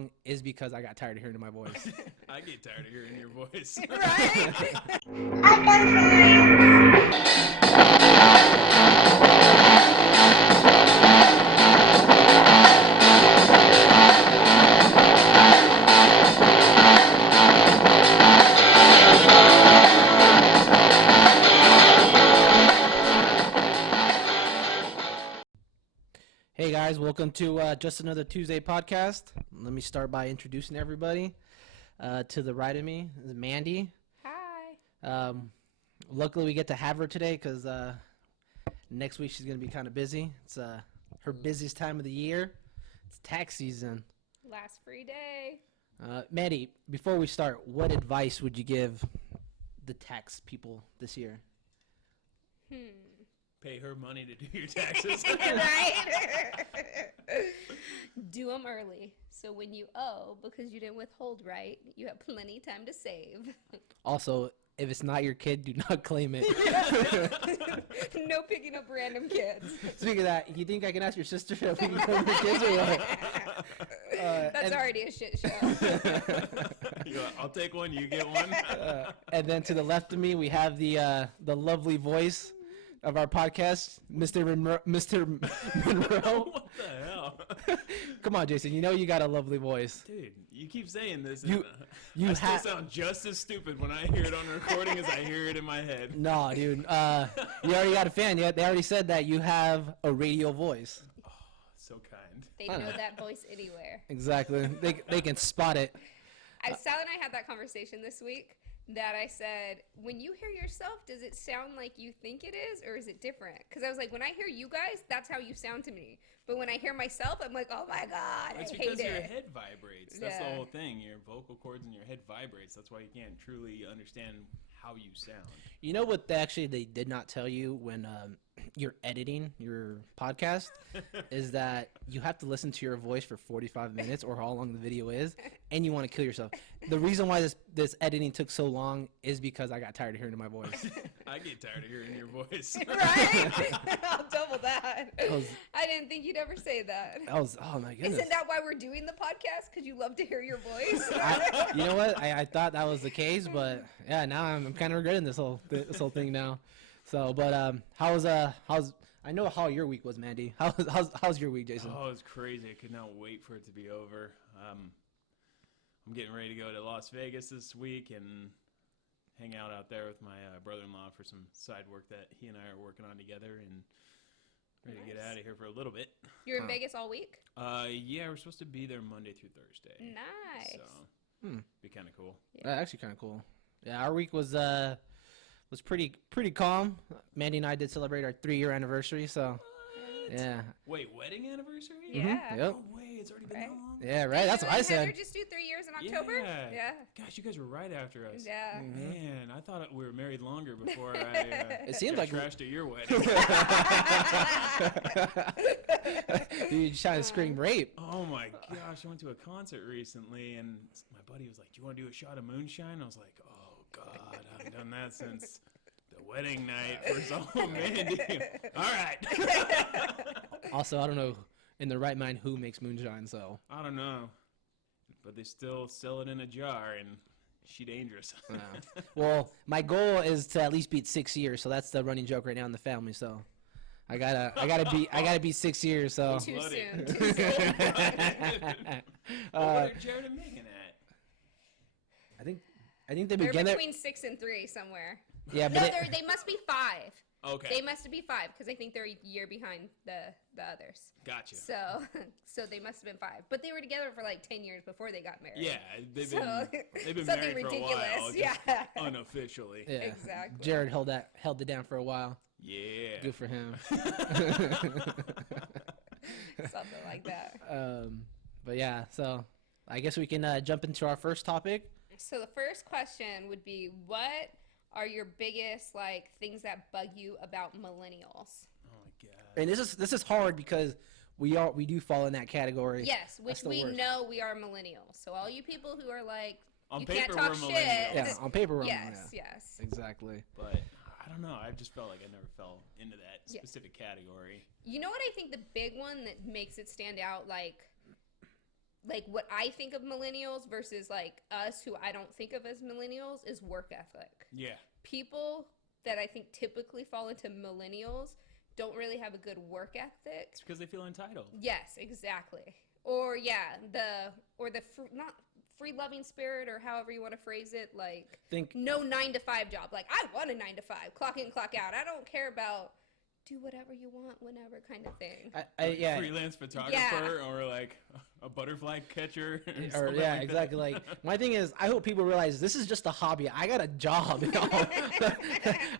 long is because I got tired of hearing my voice. I get tired of hearing your voice. Right? Hey guys, welcome to Just Another Tuesday podcast. Let me start by introducing everybody. To the right of me is Mandy. Hi. Luckily, we get to have her today because next week she's going to be kind of busy. It's her busiest time of the year. It's tax season. Last free day. Mandy, before we start, what advice would you give the tax people this year? Pay her money to do your taxes. Right? Do them early. So when you owe, because you didn't withhold right, you have plenty time to save. Also, if it's not your kid, do not claim it. No picking up random kids. Speaking of that, you think I can ask your sister if we can claim her kids or what? That's already a shit show. You go, I'll take one, you get one. And then to the left of me, we have the lovely voice of our podcast, Mr. Monroe. What the hell? Come on, Jason. You know you got a lovely voice. Dude, you keep saying this. You I still sound just as stupid when I hear it on recording as I hear it in my head. No, dude. You already got a fan. Yeah, they already said that you have a radio voice. Oh, so kind. They know that voice anywhere. Exactly. They can spot it. Sal and I had that conversation this week. That I said, when you hear yourself, does it sound like you think it is, or is it different? Because I was like, when I hear you guys, that's how you sound to me. But when I hear myself, I'm like, oh my God, It's I because hate your it. head vibrates. That's the Yeah. whole thing. Your vocal cords and your head vibrates. That's why you can't truly understand how you sound. You know what they did not tell you when you're editing your podcast is that you have to listen to your voice for 45 minutes or how long the video is, and you want to kill yourself. The reason why this editing took so long is because I got tired of hearing my voice. I get tired of hearing your voice. Right? I'll double that. was- I didn't think you'd ever say that. Oh my goodness. Isn't that why we're doing the podcast? Because you love to hear your voice? You know what? I thought that was the case, but yeah, now I'm kind of regretting this whole thing now. So, but how's I know how your week was, Mandy. How's your week, Jason? Oh, it's crazy. I could not wait for it to be over. I'm getting ready to go to Las Vegas this week and hang out there with my brother-in-law for some side work that he and I are working on together, and ready to get out of here for a little bit. You're in Vegas all week? Yeah, we're supposed to be there Monday through Thursday. Nice. So, be kind of cool. Actually, kind of cool. Yeah, our week was pretty calm. Mandy and I did celebrate our 3-year anniversary, so What? yeah. Wait, wedding anniversary? Yeah. Yep. No way, it's already been Right. that long? Yeah, right. That's what I said. Did just do 3 years in October? Yeah. Gosh, you guys were right after us. Yeah. Man, I thought we were married longer before I It seems got like trashed at your wedding. Dude, trying to scream rape. Oh my gosh, I went to a concert recently, and my buddy was like, "Do you want to do a shot of moonshine?" I was like, "Oh God, I haven't done that since the wedding night for some Mandy." All right. Also, I don't know in the right mind who makes moonshine, so I don't know, but they still sell it in a jar, and she dangerous. well, my goal is to at least beat 6 years, so that's the running joke right now in the family. So I gotta beat 6 years. So Too Bloody. soon. Too soon. What are Jared and Megan at? I think they They're begin there. between 6 and 3 somewhere. Yeah, No, but they must be 5. Okay, They must be 5 because I think they're a year behind the others. gotcha. So they must have been 5. But they were together for like 10 years before they got married. Yeah, they've So, been something married ridiculous. for a while, just Yeah. unofficially. yeah, Exactly. Jared held it down for a while. Yeah. Good for him. Something like that. But yeah, so I guess we can jump into our first topic. So the first question would be, what are your biggest things that bug you about millennials? Oh my god. And this is hard because we do fall in that category. Yes, which That's the we worst. know we are millennials. So all you people who are like, On you paper, can't talk we're shit. millennials. Yeah, on paper we're Yes, yeah. yes. Exactly. But I don't know. I just felt like I never fell into that Yeah. specific category. You know what I think the big one that makes it stand out, like what I think of millennials versus like us who I don't think of as millennials is work ethic. Yeah. People that I think typically fall into millennials don't really have a good work ethic. It's because they feel entitled. Yes, exactly. Or not free loving spirit, or however you want to phrase it, like Think no 9 to 5 job. Like, I want a 9 to 5, clock in, clock out. I don't care about do whatever you want whenever kind of thing. yeah. Freelance photographer or like a butterfly catcher. Or Or something yeah, like exactly. That. Like my thing is, I hope people realize this is just a hobby. I got a job. You know?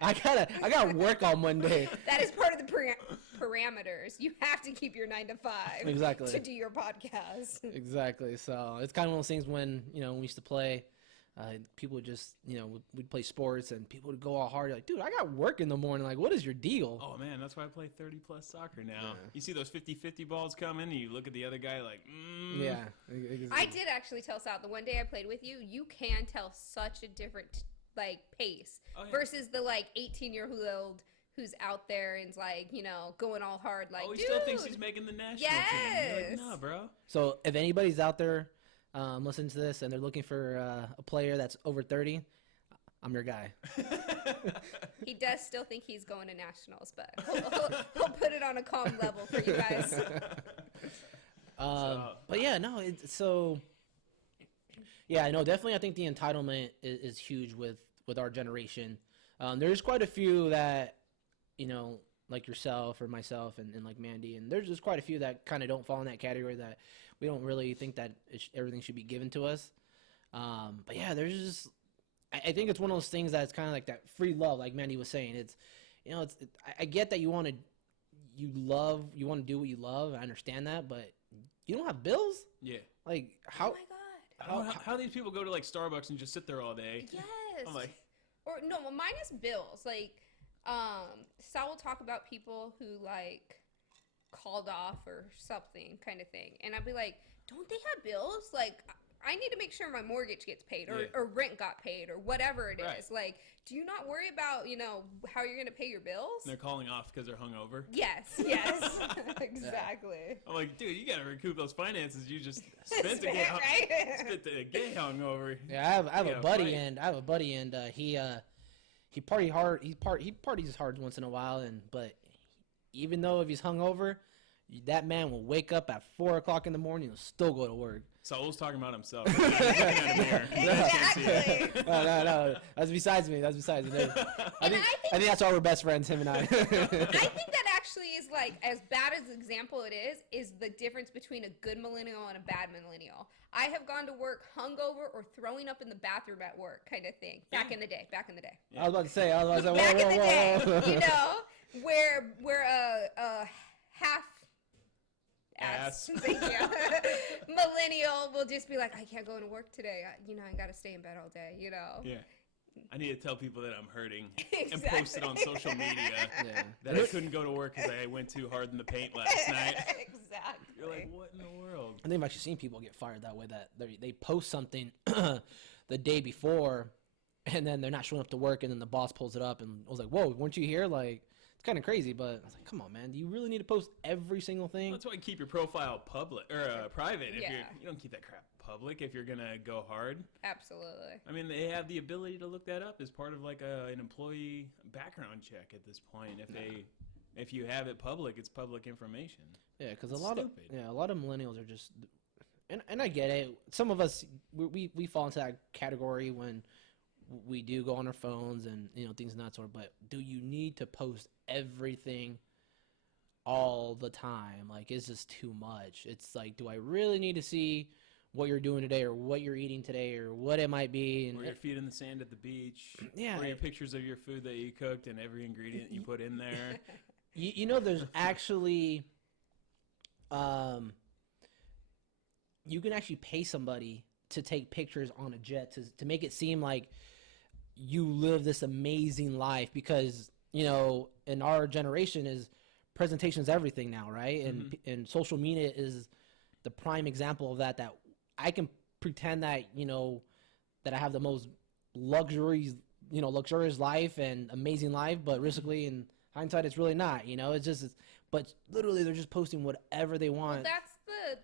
I gotta work on Monday. That is part of the parameters. You have to keep your 9 to 5 Exactly. to do your podcast. Exactly. So it's kind of one of those things when we used to play. People would just we'd play sports and people would go all hard like, dude, I got work in the morning. Like, what is your deal? Oh man, that's why I play 30 plus soccer now. Yeah. You see those 50-50 balls come in and you look at the other guy like, Yeah. I did actually tell Sal the one day I played with you, you can tell such a different like pace Oh, yeah. versus the like 18-year-old who's out there and's like, going all hard like, oh, he dude. still thinks he's making the national team. You're like, Yes. nah, bro. So if anybody's out there listening to this and they're looking for a player that's over 30, I'm your guy. He does still think he's going to nationals, but he'll put it on a calm level for you guys. But yeah, no, it's so. Yeah, no, definitely. I think the entitlement is huge with our generation. There's quite a few that, like yourself or myself and like Mandy, and there's just quite a few that kind of don't fall in that category that we don't really think that everything should be given to us. But yeah, there's just. I think it's one of those things that's kind of like that free love, like Mandy was saying. It's, I get that you want to do what you love. I understand that, but you don't have bills. Yeah. Like Oh how? my god. How these people go to like Starbucks and just sit there all day? Yes. I'm like, Or no, well, mine is bills. Like, Sal will talk about people who like called off or something kind of thing, and I'd be like, don't they have bills? Like, I need to make sure my mortgage gets paid or, Yeah. or rent got paid or whatever it is. Right. Like, do you not worry about, how you're going to pay your bills? they're calling off because they're hungover. Yes, exactly. I'm like, dude, you got to recoup those finances you just spent to Spent, get right? spent to get hungover. Yeah, I have Yeah, a buddy, right. and he party hard. He parties hard once in a while, but even though if he's hungover, that man will wake up at 4 o'clock in the morning and still go to work. Saul's talking about himself. He's looking at a mirror. You guys can't see it. Exactly. No. That's besides me. I think that's why we're best friends, him and I. I think that actually is like as bad as example it is the difference between a good millennial and a bad millennial. I have gone to work hungover or throwing up in the bathroom at work kind of thing. Back in the day. I was about to say, whoa, Back in the day, whoa. where a half Ass. thank you, millennial will just be like, I can't go to work today. I got to stay in bed all day. Yeah. I need to tell people that I'm hurting and Exactly. post it on social media Yeah. that I couldn't go to work because I went too hard in the paint last night. Exactly. You're like, what in the world? I think I've actually seen people get fired that way. That they post something the day before, and then they're not showing up to work, and then the boss pulls it up, and I was like, "Whoa, weren't you here?" Like, it's kind of crazy, but I was like, "Come on, man, do you really need to post every single thing?" That's why you keep your profile public or private. If Yeah. you don't keep that crap public if you're gonna go hard. Absolutely. I mean, they have the ability to look that up as part of like an employee background check at this point. If you have it public, it's public information. Yeah, because It's a lot of millennials are just, and I get it. Some of us we fall into that category when we do go on our phones and things of that sort. But do you need to post everything all the time? Like, it's just too much. It's like, do I really need to see what you're doing today, or what you're eating today, or what it might be? And Or your feet in the sand at the beach. Yeah. Or your pictures of your food that you cooked and every ingredient you put in there. there's actually, you can actually pay somebody to take pictures on a jet to make it seem like you live this amazing life, because in our generation is presentation's everything now, right? And social media is the prime example of that I can pretend that that I have the most luxurious life and amazing life, but realistically in hindsight it's really not. But literally they're just posting whatever they want. Well,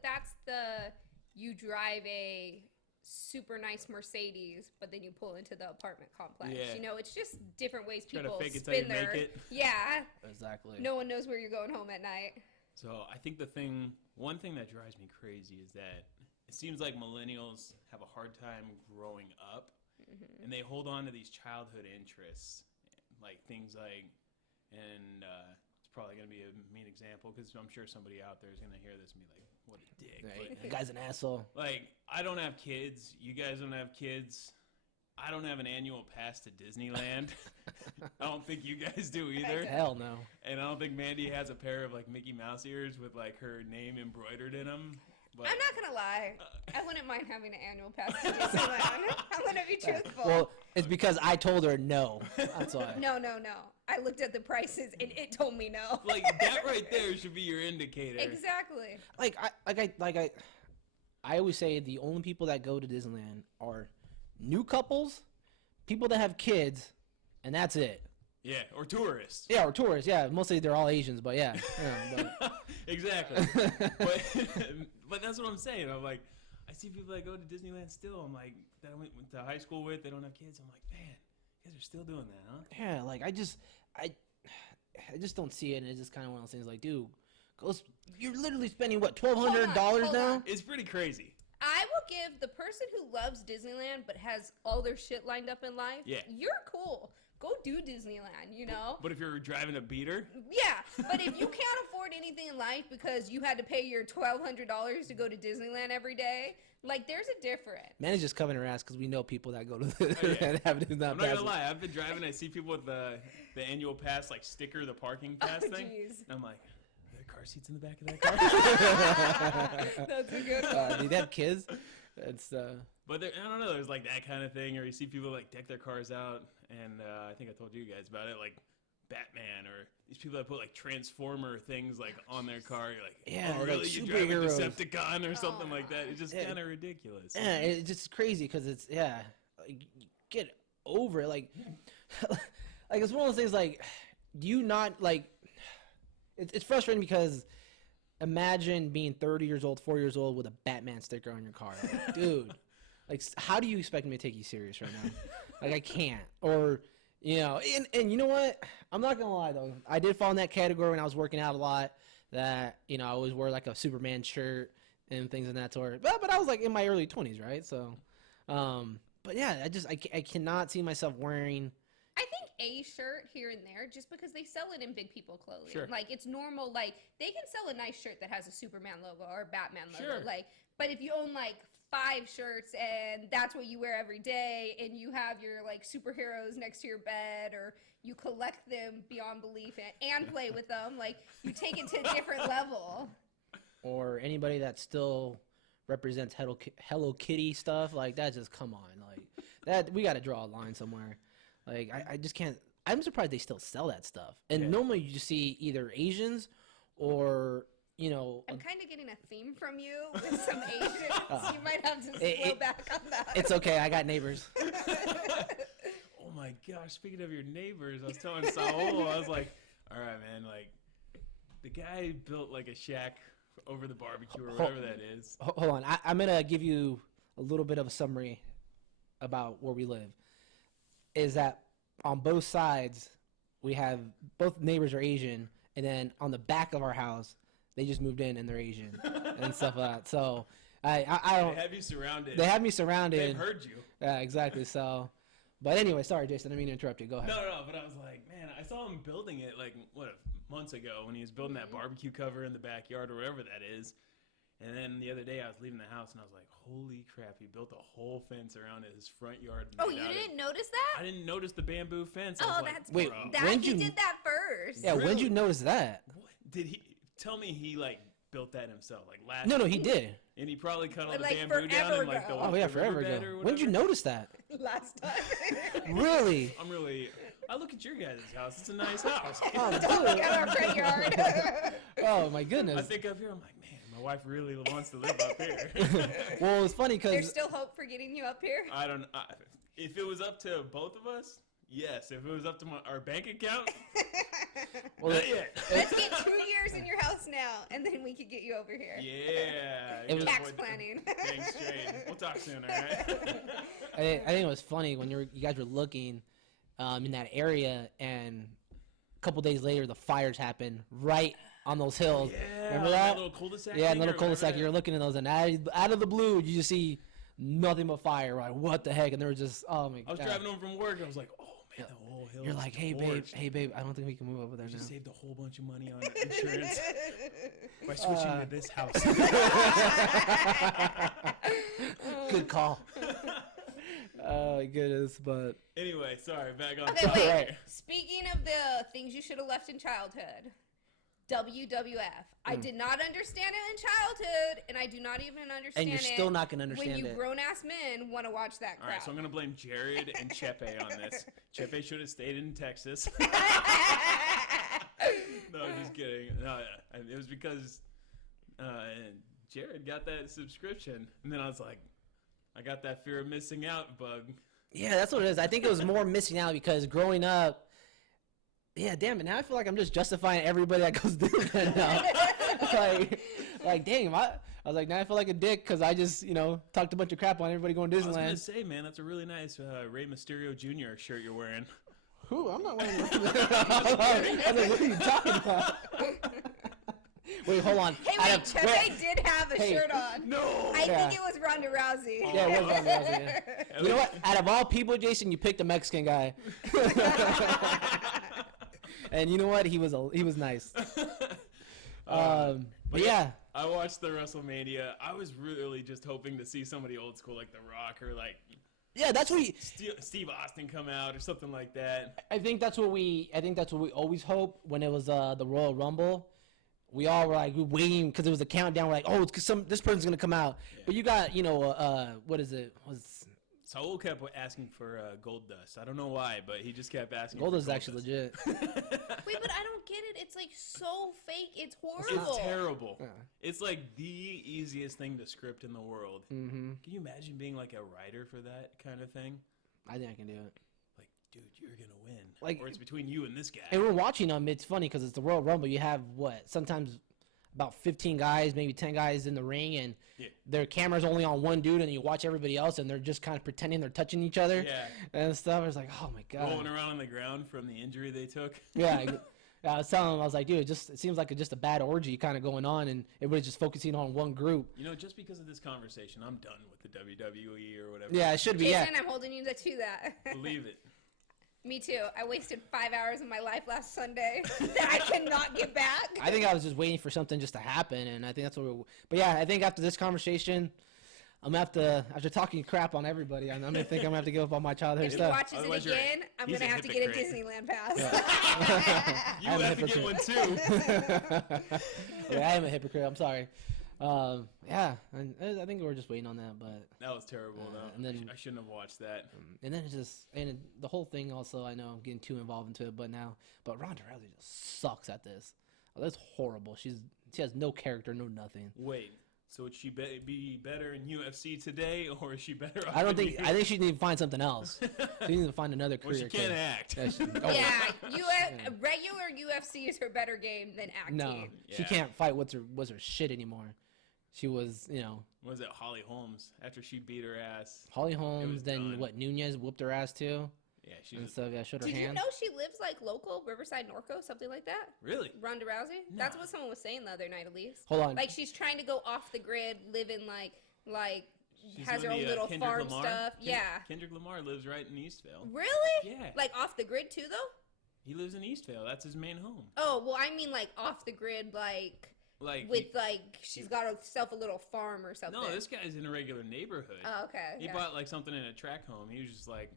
that's the you drive a super nice Mercedes, but then you pull into the apartment complex. Yeah. You know, it's just different ways Try to people fake it till you spin their. make it. Yeah. Exactly. No one knows where you're going home at night. So I think one thing that drives me crazy is that it seems like millennials have a hard time growing up, and they hold on to these childhood interests, like things like, and it's probably going to be a mean example because I'm sure somebody out there is going to hear this and be like, what a dick. Right. But, The guy's an asshole. like, I don't have kids. You guys don't have kids. I don't have an annual pass to Disneyland. I don't think you guys do either. Hell no. And I don't think Mandy has a pair of like Mickey Mouse ears with like her name embroidered in them. But I'm not gonna lie. I wouldn't mind having an annual pass to Disneyland. I'm gonna be truthful. Well, it's because I told her no. That's why. No. I looked at the prices and it told me no. like that right there should be your indicator. Exactly. I always say the only people that go to Disneyland are new couples, people that have kids, and that's it. Yeah, or tourists. Yeah, or tourists. Yeah, mostly they're all Asians, but yeah. But, Exactly. but that's what I'm saying. I'm like, I see people that go to Disneyland still. I'm like, that I went to high school with, they don't have kids. I'm like, man, you guys are still doing that, huh? yeah, like I just don't see it, and it's just kind of one of those things. Like, dude, you're literally spending what $1,200 Hold now. on. It's pretty crazy. I will give the person who loves Disneyland but has all their shit lined up in life. Yeah. You're cool. Go do Disneyland, you know? But if you're driving a beater, Yeah, but if you can't afford anything in life because you had to pay your $1,200 to go to Disneyland every day, like there's a difference. Man is just covering her ass because we know people that go to yeah. and have Disneyland I'm not passes. gonna lie. I've been driving. I see people with the annual pass, like sticker, the parking pass Oh, thing, jeez. and I'm like, are there car seats in the back of that car? That's a good one. Do they have kids? It's But I don't know. There's like that kind of thing, or you see people like deck their cars out, and I think I told you guys about it, like Batman, or these people that put like Transformer things like on their car. You're like, Yeah, oh, like really? You drive a superheroes. Decepticon or something like that? It's just Yeah. kind of ridiculous. yeah, it's just crazy because it's like, get over it. Like it's one of those things. Like, do you not like? It's frustrating because imagine being 30 years old, 4 years old with a Batman sticker on your car, like, dude. Like, how do you expect me to take you serious right now? Like, I can't. Or, you know, and you know what? I'm not gonna lie though. I did fall in that category when I was working out a lot. That, you know, I always wear like a Superman shirt and things of that sort. But I was like in my early 20s, right? So, but yeah, I cannot see myself wearing. I think a shirt here and there, just because they sell it in big people clothing. Sure. Like it's normal. Like they can sell a nice shirt that has a Superman logo or a Batman logo. Sure. Like, but if you own like 5 shirts and that's what you wear every day, and you have your like superheroes next to your bed, or you collect them beyond belief and play with them, like you take it to a different level. Or anybody that still represents Hello Kitty stuff, like that, just come on, like that, we got to draw a line somewhere. Like I just can't. I'm surprised they still sell that stuff. And Yeah. normally you just see either Asians or, you know, I'm kind of getting a theme from you with some Asians. You might have to slow It- back on that. it's okay. I got neighbors. Oh my gosh! Speaking of your neighbors, I was telling Saul, I was like, all right, man, like the guy built like a shack over the barbecue or whatever that is. Hold on. I'm gonna give you a little bit of a summary about where we live. Is that on both sides we have both neighbors are Asian, and then on the back of our house they just moved in and they're Asian and stuff like that. So I They don't. have you surrounded. They have me surrounded. They've heard you. Yeah, exactly. So, but anyway, sorry, Jason. I didn't mean to interrupt you. Go ahead. No, but I was like, man, I saw him building it like months ago when he was building that barbecue cover in the backyard or whatever that is. And then the other day I was leaving the house and I was like, holy crap, he built a whole fence around his front yard. Oh, made you out of- didn't notice that? I didn't notice the bamboo fence. I Oh, was like, that's Wait, "Bro, that when'd he you- did that first. Yeah, when'd you Really? notice that? what? Did he tell me he like built that himself? Like last No, he did. And he probably cut all But, the like, bamboo down forever and like the ago. Oh yeah, the forever riverbed ago. or When'd you whatever. notice that? Last time. Really? I'm really. I look at your guys' house. It's a nice house. Oh, Don't look dude. at our front yard. Oh my I goodness. think up here, I'm like, man, my wife really wants to live up here. Well, it's funny There's because still hope for getting you up here. I don't. If it was up to both of us, Yes, if it was up to our bank account, Well, not yet. Let's get 2 years in your house now, and then we could get you over here. Yeah. It was- Tax planning. Thanks, straight. We'll talk soon, all right? I think it was funny when you guys were looking in that area, and a couple days later, the fires happened right on those hills. Yeah, Remember that? little cul-de-sac Yeah, thing little or cul-de-sac. whatever You're looking at those, and out of the blue, you just see nothing but fire. Like, what the heck? And they were just, oh my I was god. driving home from work. I was like, oh man, the whole hill. You're is like, just hey babe, torched. I don't think we can move over there We now. just saved a whole bunch of money on insurance by switching to this house. Good call. Oh my goodness, but Anyway, sorry, back on Okay, topic. wait. Right. Speaking of the things you should have left in childhood, WWF. I did not understand it in childhood, and I do not even understand and you're still not gonna understand when you it. grown-ass men want to watch that All right, crap. so I'm gonna blame Jared and Chepe on this. Chepe should have stayed in Texas. No, I'm just kidding. No, it was because Jared got that subscription, and then I was like, I got that fear of missing out bug. Yeah, that's what it is. I think it was more missing out because growing up. Yeah, damn it. Now I feel like I'm just justifying everybody that goes to Disneyland now. like, dang, I was like, now I feel like a dick because I just, talked a bunch of crap on everybody going to I was gonna Disneyland. say, man, that's a really nice Rey Mysterio Jr. shirt you're wearing. Who? I'm not wearing I was like, what are you talking about? Wait, hold on. Hey, Adam, wait, Chepe did have a Hey. shirt on. No. I Yeah. think it was Ronda Rousey. Yeah, it was Ronda Rousey, yeah. You know what? Out of all people, Jason, you picked a Mexican guy. And you know what? He was nice. But yeah. I watched the WrestleMania. I was really just hoping to see somebody old school like The Rock or like Yeah, that's what Steve Austin come out or something like that. I think that's what we always hope when it was the Royal Rumble. We all were like waiting because it was a countdown. We're like, oh, this person's gonna come out. Yeah. But you got what is it? Saul kept asking for Gold Dust. I don't know why, but he just kept asking. Gold for is actually Dust. legit. Wait, but I don't get it. It's like so fake. It's horrible. It's terrible. Yeah. It's like the easiest thing to script in the world. Mm-hmm. Can you imagine being like a writer for that kind of thing? I think I can do it. Like, dude, you're gonna win. Like- or it's between you and this guy. And we're watching them. It's funny because it's the Royal Rumble. You have sometimes about 15 guys, maybe 10 guys in the ring, and Yeah. their camera's only on one dude, and you watch everybody else, and they're just kind of pretending they're touching each other Yeah. and stuff. It's like, oh my Rolling god. around on the ground from the injury they took. Yeah. I was telling him, I was like, dude, it seems like just a bad orgy kind of going on, and everybody's just focusing on one group. You know, just because of this conversation, I'm done with the WWE or whatever. Yeah, it should be. Jason, Yeah. I'm holding you to that. Believe it. Me too. I wasted 5 hours of my life last Sunday that I cannot get back. I think I was just waiting for something just to happen, and I think that's what. But yeah, I think after this conversation, I'm gonna have to, after talking crap on everybody, I'm gonna think I'm gonna have to give up on my childhood If he stuff. watches Otherwise it you're- again, I'm he's gonna a have to get a hypocrite. Disneyland pass. You I'm a have to get hypocrite. one too. Yeah, I am a hypocrite. I'm sorry. Yeah, and I think we're just waiting on that, but That was terrible, though. and then- I shouldn't have watched that. and then it's just the whole thing. Also, I know I'm getting too involved into it, but Ronda Rousey just sucks at this. Oh, that's horrible. She has no character, no nothing. Wait, so would she be better in UFC today, or is she better? I don't off in think. I think she needs to find something else. She needs to find another Well, career. she can't kid. act. Yeah, Yeah, regular UFC is her better game than acting. No, she Yeah. can't fight. What's her shit anymore? She was, What was it Holly Holmes after she beat her ass? Holly Holmes. Then done. what? Nunez whooped her ass too, Yeah, she and was stuff. Yeah, showed her Did you hand. know she lives like local, Riverside, Norco, something like that? really. Ronda Rousey? That's Nah. what someone was saying the other night, at least. Hold on. Like she's trying to go off the grid, live in like She's has her doing own the, little Kendrick farm Lamar. stuff. Yeah. Kendrick Lamar lives right in Eastvale. Really? Yeah. Like off the grid too, though? He lives in Eastvale. That's his main home. Oh well, I mean like off the grid, like Like with like she's got herself a little farm or something. no, this guy's in a regular neighborhood. Oh, okay. He yeah. bought like something in a track home. He was just like,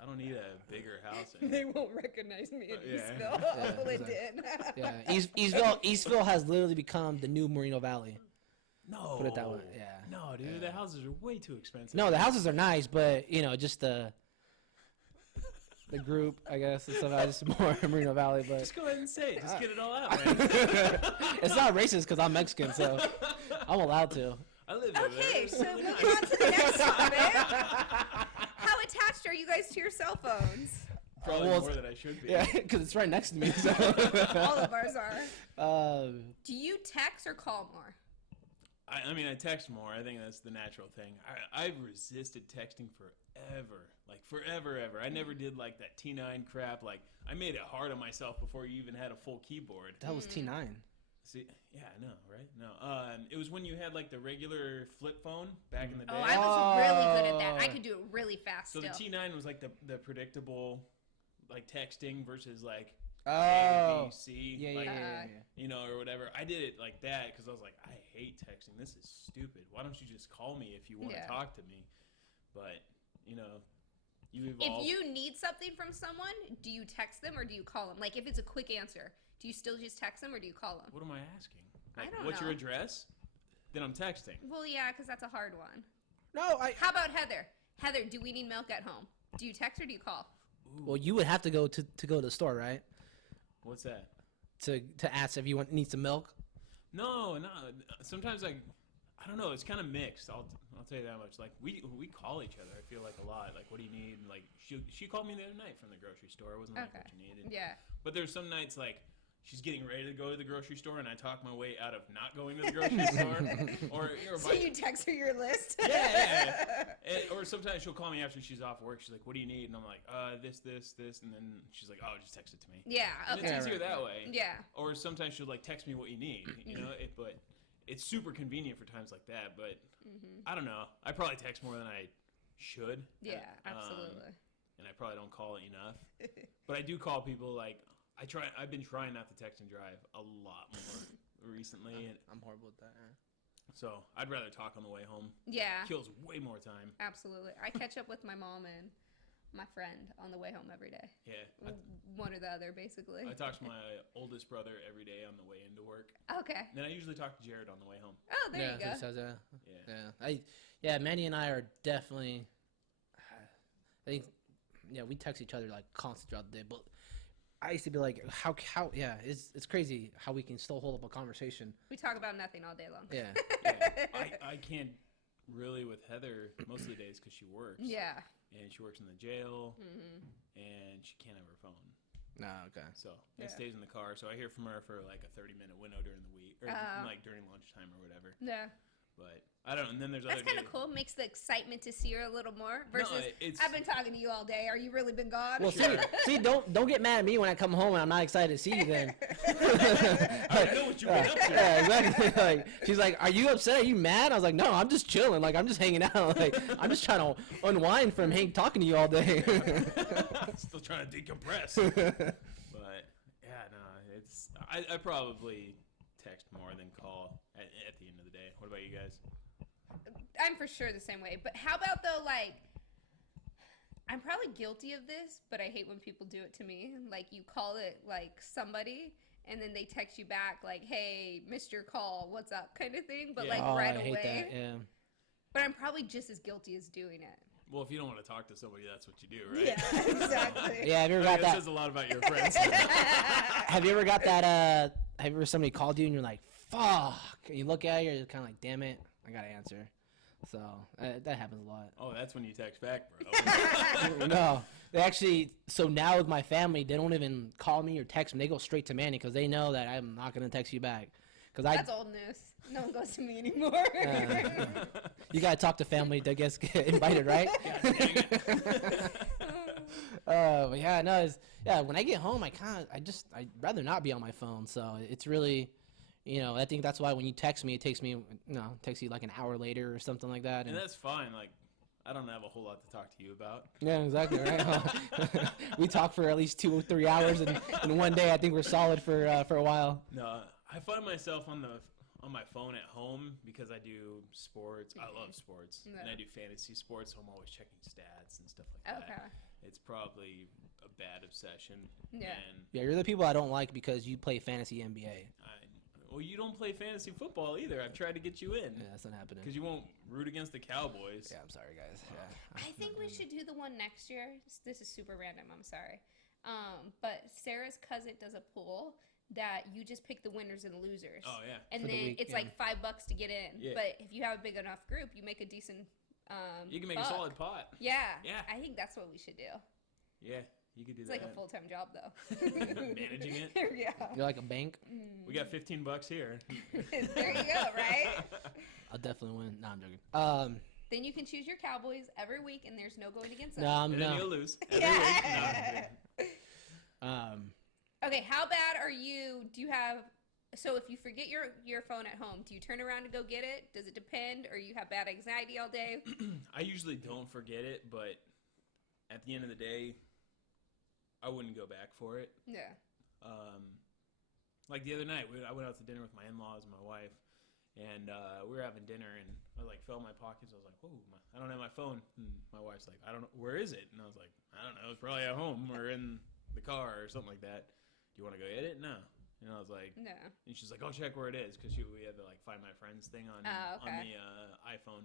I don't need a bigger house. They won't recognize me in Yeah. Eastville. Yeah, well, it exactly. did. Yeah, Eastville has literally become the new Moreno Valley. No. Put it that way, yeah. No, dude, the houses are way too expensive. No, the houses are nice, but just the group, I guess, and stuff. I just more Moreno Valley, but Just go ahead and say it. Just get it all out, man. it's not racist because I'm Mexican, so I'm allowed to. I live over there. Okay, It's so really moving nice. on to the next topic. How attached are you guys to your cell phones? Probably well, more than I should be. Yeah, because it's right next to me. So. All of ours are. Do you text or call more? I mean, I text more. I think that's the natural thing. I've resisted texting forever. Like, forever, ever. I never did, like, that T9 crap. Like, I made it hard on myself before you even had a full keyboard. That was T9. See, yeah, I know, right? No. It was when you had, like, the regular flip phone back in the day. Oh, I was really good at that. I could do it really fast So still. the T9 was, like, the predictable, like, texting versus, like, A, Oh. B, C. Yeah, yeah, like, yeah, yeah. you know, or whatever. I did it like that because I was like, I hate texting. This is stupid. Why don't you just call me if you want to Yeah. talk to me? But, you know, you evolve. If you need something from someone, do you text them or do you call them? Like, if it's a quick answer, do you still just text them or do you call them? What am I asking? I Like, don't what's your know. address? Then I'm texting. Well, yeah, because that's a hard one. No, How about Heather? Heather, do we need milk at home? Do you text or do you call? Ooh, Well, you would have to go to go to the store, right? what's that? To ask if you need some milk. No. Sometimes I don't know. It's kind of mixed. I'll tell you that much. Like we call each other. I feel like a lot. Like, what do you need? Like she called me the other night from the grocery store. It wasn't like Okay. what you needed. Yeah. But there's some nights like she's getting ready to go to the grocery store, and I talk my way out of not going to the grocery store. Or So you text her your list? Yeah. Or sometimes she'll call me after she's off work. She's like, "What do you need?" And I'm like, this," and then she's like, "Oh, just text it to me." Yeah. And Okay. it's easier that way. Yeah. Or sometimes she'll like text me what you need, you know. But it's super convenient for times like that. But I don't know. I probably text more than I should. Yeah, absolutely. And I probably don't call enough. But I do call people. Like I've been trying not to text and drive a lot more recently, and I'm horrible at that. Yeah. so I'd rather talk on the way home. Yeah. Kills way more time. Absolutely. I catch up with my mom and my friend on the way home every day. Yeah. One or the other, basically. I talk to my oldest brother every day on the way into work. Okay. And then I usually talk to Jared on the way home. Oh, there you go. So, Yeah. yeah. Mandy and I are definitely. I think, yeah, we text each other like constantly throughout the day. But I used to be like, how, yeah, it's crazy how we can still hold up a conversation. We talk about nothing all day long. Yeah. Yeah. I can't really with Heather most of the days because she works. Yeah. And she works in the jail, Mm-hmm. and she can't have her phone. No, okay. So Yeah. it stays in the car. So I hear from her for like a 30-minute window during the week, or like during lunchtime or whatever. Yeah. But I don't know. And then there's That's other kind days. of cool. Makes the excitement to see her a little more versus it's- I've been talking to you all day. Are you really been gone? Well, see, don't get mad at me when I come home and I'm not excited to see you. Then I know what you've been up to. yeah, exactly. Like, she's like, "Are you upset? Are you mad?" I was like, "No, I'm just chilling. Like, I'm just hanging out. Like, I'm just trying to unwind from talking to you all day." Still trying to decompress. But yeah, no, it's I probably text more than call at the end of the day. What about you guys? I'm for sure the same way. But how about though, like, I'm probably guilty of this, but I hate when people do it to me. Like, you call it like somebody, and then they text you back like, "Hey, missed your call. What's up?" kind of thing. But Yeah. like Oh, right I hate away. that. Yeah. But I'm probably just as guilty as doing it. Well, if you don't want to talk to somebody, that's what you do, right? Yeah, exactly. Yeah. Have you ever I got mean, that that? says a lot about your friends. Have you ever got that? Have you ever somebody called you and you're like, "Fuck," and you look at it, you're kind of like, "Damn it, I gotta answer." So that happens a lot. Oh, that's when you text back, bro. No, they actually. So now with my family, they don't even call me or text me. They go straight to Manny because they know that I'm not gonna text you back. Because That's old news. No one goes to me anymore. you gotta talk to family to get invited, right? God dang it. But yeah, no, when I get home, I'd rather not be on my phone. So it's really, I think that's why when you text me, it takes you like an hour later or something like that. And that's fine. Like, I don't have a whole lot to talk to you about. Yeah, exactly, right? We talk for at least 2 or 3 hours, and in one day, I think we're solid for a while. No, I find myself on my phone at home because I do sports. I love sports, Yeah. and I do fantasy sports, so I'm always checking stats and stuff like Okay. that. It's probably a bad obsession. Yeah. And Yeah, you're the people I don't like because you play fantasy NBA. well, you don't play fantasy football either. I've tried to get you in Yeah, that's not happening. because you won't root against the Cowboys. Yeah, I'm sorry, guys. Yeah. I think we should do the one next year. This is super random. I'm sorry. But Sarah's cousin does a pool that you just pick the winners and losers. Oh yeah. And For the then week, it's yeah. like $5 to get in. Yeah. But if you have a big enough group, you make a decent You can make a buck. solid pot. Yeah. Yeah. I think that's what we should do. Yeah. You could do It's that. like a full-time job, though. Managing it. Yeah. You're like a bank. We got $15 here. There you go, right? I'll definitely win. No, I'm joking. Then you can choose your Cowboys every week, and there's no going against them. No, I'm And then you'll no. lose. Every week. No, Okay, how bad are you? Do you have? So if you forget your phone at home, do you turn around to go get it? Does it depend, or you have bad anxiety all day? I usually don't forget it, but at the end of the day, I wouldn't go back for it. Yeah. Like the other night, I went out to dinner with my in-laws and my wife, and we were having dinner, and I like felt in my pockets. I was like, "Whoa, I don't have my phone." And my wife's like, "I don't know, where is it?" And I was like, "I don't know. It's probably at home or in the car or something like that. Do you want to go get it?" No. And I was like, No. and she's like, "Oh, check where it is," because we had the like Find My Friends thing on Oh, okay. on the iPhone.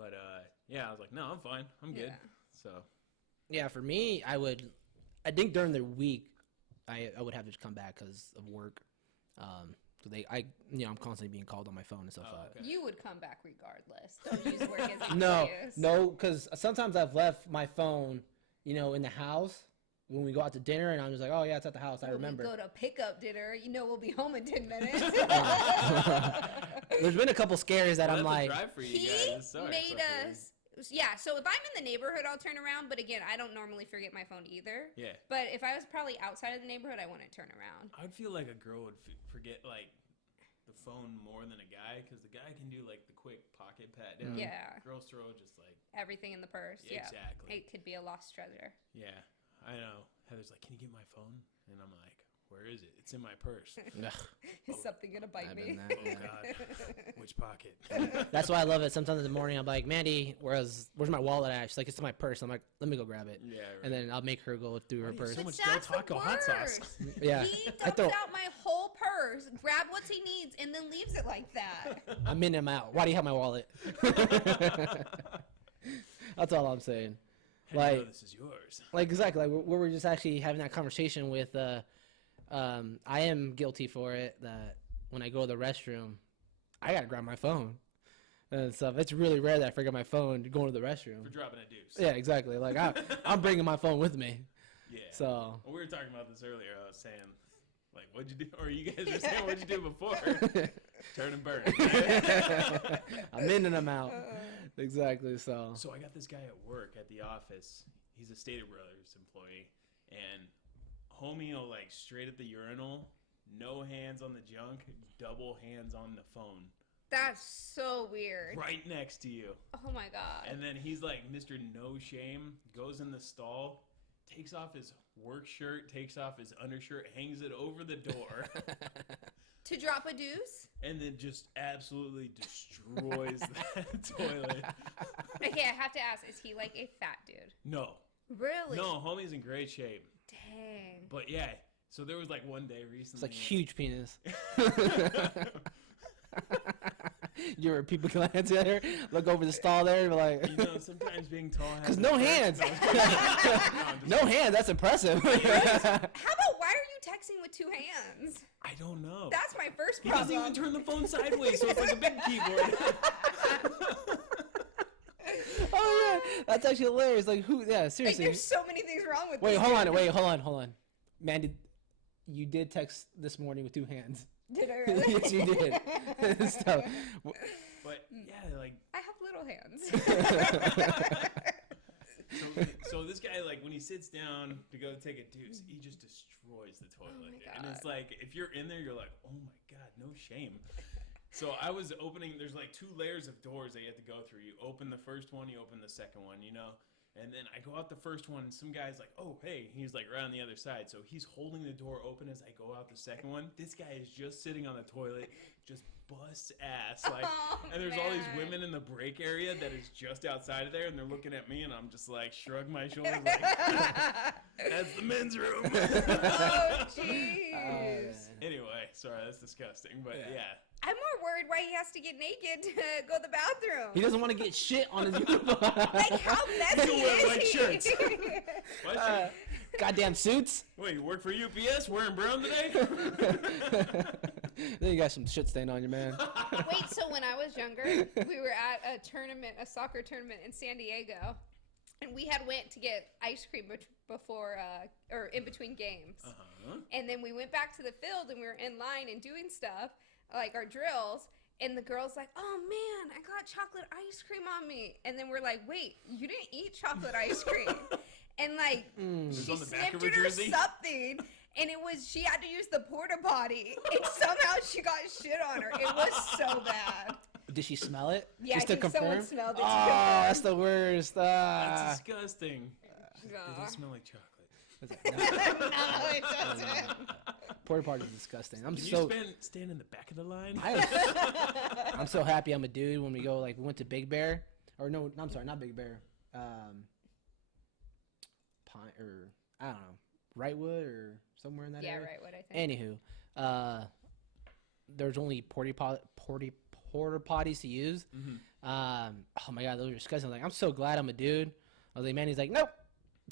But yeah, I was like, "No, I'm fine. I'm good." Yeah. So Yeah, for me, I think during the week, I would have to come back because of work. So I'm constantly being called on my phone and stuff Oh, like that. okay. You would come back regardless. Don't use work as an No, excuse. no, because sometimes I've left my phone, in the house when we go out to dinner, and I'm just like, oh yeah, it's at the house. I When remember. we go to pick up dinner, we'll be home in 10 minutes. There's been a couple scares that Well, I'm that's a like, drive for you He guys. This sucks, made I feel. us. Yeah, so if I'm in the neighborhood, I'll turn around. But again, I don't normally forget my phone either. Yeah. But if I was probably outside of the neighborhood, I wouldn't turn around. I would feel like a girl would forget like the phone more than a guy, because the guy can do like the quick pocket pat down. Yeah. Girls throw just like Everything in the purse. Yeah. exactly. It could be a lost treasure. Yeah, I know. Heather's like, "Can you get my phone?" And I'm like, "Where is it? It's in my purse." ugh. Is something gonna bite I've me? been there, Oh yeah. God, which pocket? That's why I love it. Sometimes in the morning, I'm like, Mandy, where's my wallet at? She's like, it's in my purse. I'm like, let me go grab it. Yeah. Right. And then I'll make her go through her Why do you purse. so But much Del that's the Taco hot sauce. worst. Yeah. He I dumps throw, out my whole purse, grab what he needs, and then leaves it like that. I'm in and I'm out. Why do you have my wallet? That's all I'm saying. How do you know Like, this is yours. like exactly. Like we were just actually having that conversation with. I am guilty for it. That when I go to the restroom, I gotta grab my phone and stuff. It's really rare that I forget my phone going to the restroom. For dropping a deuce. Yeah, exactly. Like I'm bringing my phone with me. Yeah. So Well, we were talking about this earlier. I was saying, like, what'd you do? Or you guys were saying, what'd you do before? Turn and burn. I'm in and I'm out. Exactly. So So I got this guy at work at the office. He's a Stater Brothers employee, and homie will like straight at the urinal, no hands on the junk, double hands on the phone, That's so weird. right next to you. Oh my god. And then he's like Mr. No Shame, goes in the stall, takes off his work shirt, takes off his undershirt, hangs it over the door, To drop a deuce? and then just absolutely destroys that toilet. Okay, I have to ask, is he like a fat dude? No. Really? No, homie's in great shape. Dang. But yeah, so there was like one day recently. it's like huge penis. Your people glance at her, look over the stall there, and be like, You know, sometimes being tall has because its no perks. hands. No, I'm just No kidding. hands. That's impressive. How about why are you texting with two hands? I don't know. That's my first He doesn't problem. even turn the phone sideways, so it's like a big keyboard. Oh yeah, that's actually hilarious. Like who? Yeah, Like, seriously. there's so many things wrong with Wait, this hold dude. on. Wait, hold on. Man, you did text this morning with two hands. Did I really? Yes, you did. So, But yeah, like I have little hands. so this guy, like when he sits down to go take a deuce, he just destroys the toilet. Oh my And it's God. like if you're in there, you're like, oh my god, no shame. So I was opening. There's like two layers of doors that you have to go through. You open the first one, you open the second one, you know. And then I go out the first one, and some guy's like, "Oh, hey," he's like right on the other side. So he's holding the door open as I go out the second one. This guy is just sitting on the toilet, just busts ass, like. Oh, And there's all these man. women in the break area that is just outside of there, and they're looking at me, and I'm just like shrug my shoulders, like, "That's the men's room." Oh, jeez. man. Anyway, sorry, that's disgusting, but yeah. I'm more worried why he has to get naked to go to the bathroom. he doesn't want to get shit on his uniform. Like, how messy He'll wear is white he? shirts. Why should- Goddamn suits. Wait, you work for UPS wearing brown today? Then you got some shit stain on you, man. Wait, so when I was younger, we were at a tournament, a soccer tournament in San Diego, and we had went to get ice cream before or in between games. And then we went back to the field and we were in line and doing stuff like our drills. And the girl's like, "Oh man, I got chocolate ice cream on me." And then we're like, "Wait, you didn't eat chocolate ice cream?" And like she on the back of sniffed her it or jersey? something. And it was, she had to use the porta potty. And somehow she got shit on her. It was so bad. Did she smell it? Yeah, Just I to think confirm? someone smelled it to Oh, confirm. that's the worst. That's disgusting. It doesn't smell like chocolate. No, it doesn't. Porta potty is disgusting. I'm Can so you stand in the back of the line? I'm so happy I'm a dude when we go, like, we went to Big Bear. Or no, I'm sorry, not Big Bear. Pine, or I don't know, Wrightwood or somewhere in that Yeah, area. right, what I think. Anywho, there's only porta potties to use. Oh my god, those are disgusting. Like, I'm so glad I'm a dude. I was like, man, he's like, nope,